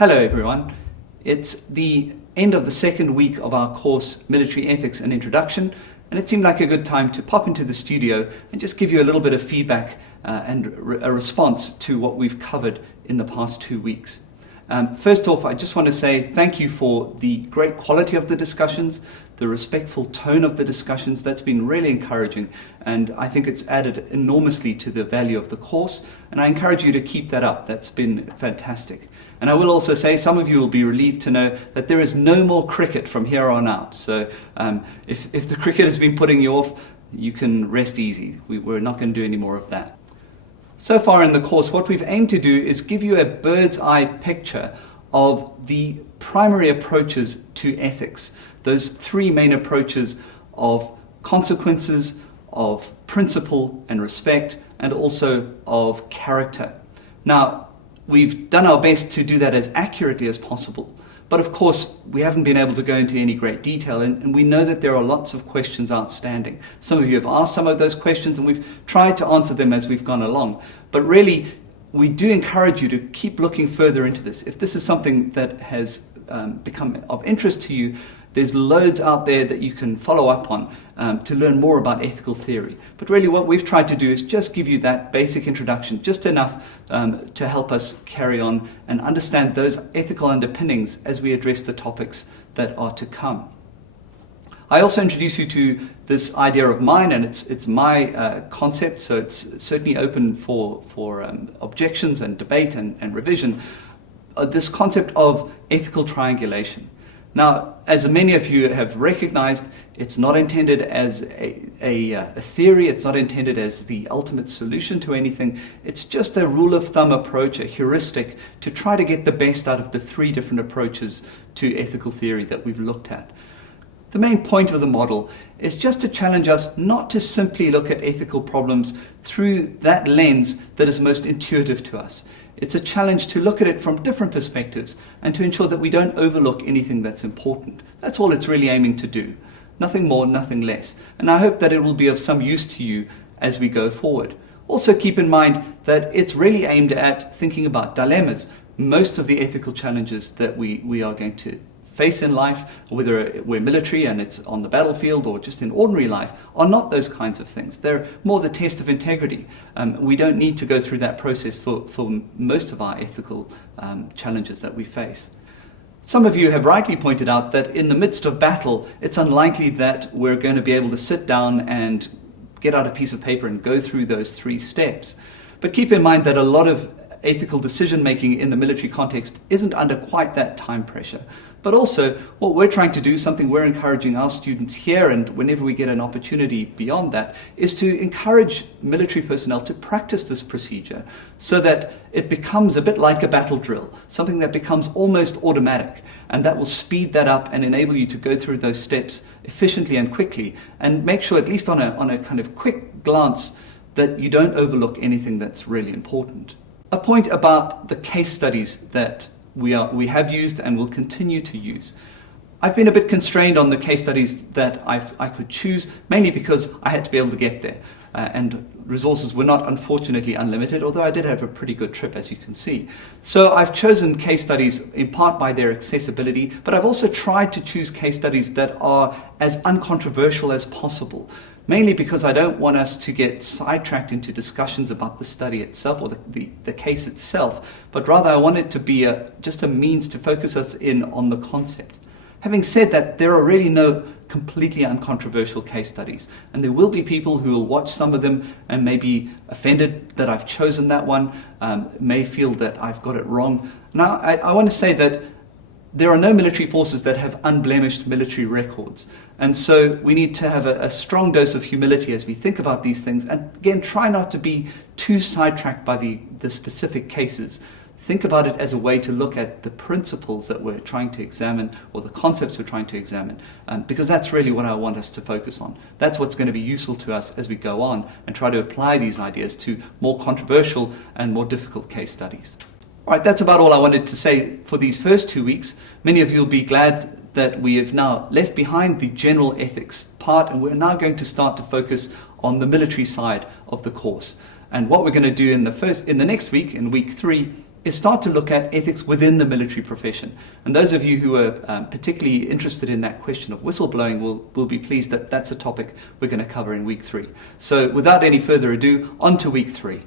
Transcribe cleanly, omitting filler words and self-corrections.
Hello everyone. It's the end of the second week of our course Military Ethics and Introduction, and it seemed like a good time to pop into the studio and just give you a little bit of feedback and a response to what we've covered in the past 2 weeks. First off, I just want to say thank you for the great quality of the discussions, the respectful tone of the discussions. That's been really encouraging, and I think it's added enormously to the value of the course, and I encourage you to keep that up. That's been fantastic. And I will also say some of you will be relieved to know that there is no more cricket from here on out. So if the cricket has been putting you off, you can rest easy. We're not going to do any more of that. So far in the course, what we've aimed to do is give you a bird's eye picture of the primary approaches to ethics. Those three main approaches of consequences, of principle and respect, and also of character. Now, we've done our best to do that as accurately as possible. But of course, we haven't been able to go into any great detail, and we know that there are lots of questions outstanding. Some of you have asked some of those questions, and we've tried to answer them as we've gone along. But really, we do encourage you to keep looking further into this. If this is something that has become of interest to you, there's loads out there that you can follow up on to learn more about ethical theory. But really what we've tried to do is just give you that basic introduction, just enough to help us carry on and understand those ethical underpinnings as we address the topics that are to come. I also introduce you to this idea of mine, and it's my concept, so it's certainly open for objections and debate and revision. This concept of ethical triangulation. Now, as many of you have recognized, it's not intended as a theory, it's not intended as the ultimate solution to anything. It's just a rule of thumb approach, a heuristic, to try to get the best out of the three different approaches to ethical theory that we've looked at. The main point of the model is just to challenge us not to simply look at ethical problems through that lens that is most intuitive to us. It's a challenge to look at it from different perspectives and to ensure that we don't overlook anything that's important. That's all it's really aiming to do. Nothing more, nothing less. And I hope that it will be of some use to you as we go forward. Also keep in mind that it's really aimed at thinking about dilemmas. Most of the ethical challenges that we are going to face in life, whether we're military and it's on the battlefield or just in ordinary life, are not those kinds of things. They're more the test of integrity. We don't need to go through that process for most of our ethical challenges that we face. Some of you have rightly pointed out that in the midst of battle, it's unlikely that we're going to be able to sit down and get out a piece of paper and go through those 3 steps. But keep in mind that a lot of ethical decision making in the military context isn't under quite that time pressure. But also, what we're trying to do, something we're encouraging our students here and whenever we get an opportunity beyond that, is to encourage military personnel to practice this procedure so that it becomes a bit like a battle drill, something that becomes almost automatic, and that will speed that up and enable you to go through those steps efficiently and quickly, and make sure, at least on a kind of quick glance, that you don't overlook anything that's really important. A point about the case studies that we have used and will continue to use. I've been a bit constrained on the case studies that I could choose, mainly because I had to be able to get there. And resources were not, unfortunately, unlimited, although I did have a pretty good trip, as you can see. So I've chosen case studies in part by their accessibility, but I've also tried to choose case studies that are as uncontroversial as possible. Mainly because I don't want us to get sidetracked into discussions about the study itself or the case itself, but rather I want it to be just a means to focus us in on the concept. Having said that, there are really no completely uncontroversial case studies, and there will be people who will watch some of them and may be offended that I've chosen that one, may feel that I've got it wrong. Now, I want to say that there are no military forces that have unblemished military records. And so we need to have a strong dose of humility as we think about these things. And again, try not to be too sidetracked by the specific cases. Think about it as a way to look at the principles that we're trying to examine, or the concepts we're trying to examine, because that's really what I want us to focus on. That's what's going to be useful to us as we go on and try to apply these ideas to more controversial and more difficult case studies. All right, that's about all I wanted to say for these first 2 weeks. Many of you will be glad that we have now left behind the general ethics part, and we're now going to start to focus on the military side of the course. And what we're going to do in the next week, in week 3, is start to look at ethics within the military profession. And those of you who are particularly interested in that question of whistleblowing will be pleased that that's a topic we're going to cover in week 3. So without any further ado, on to week 3.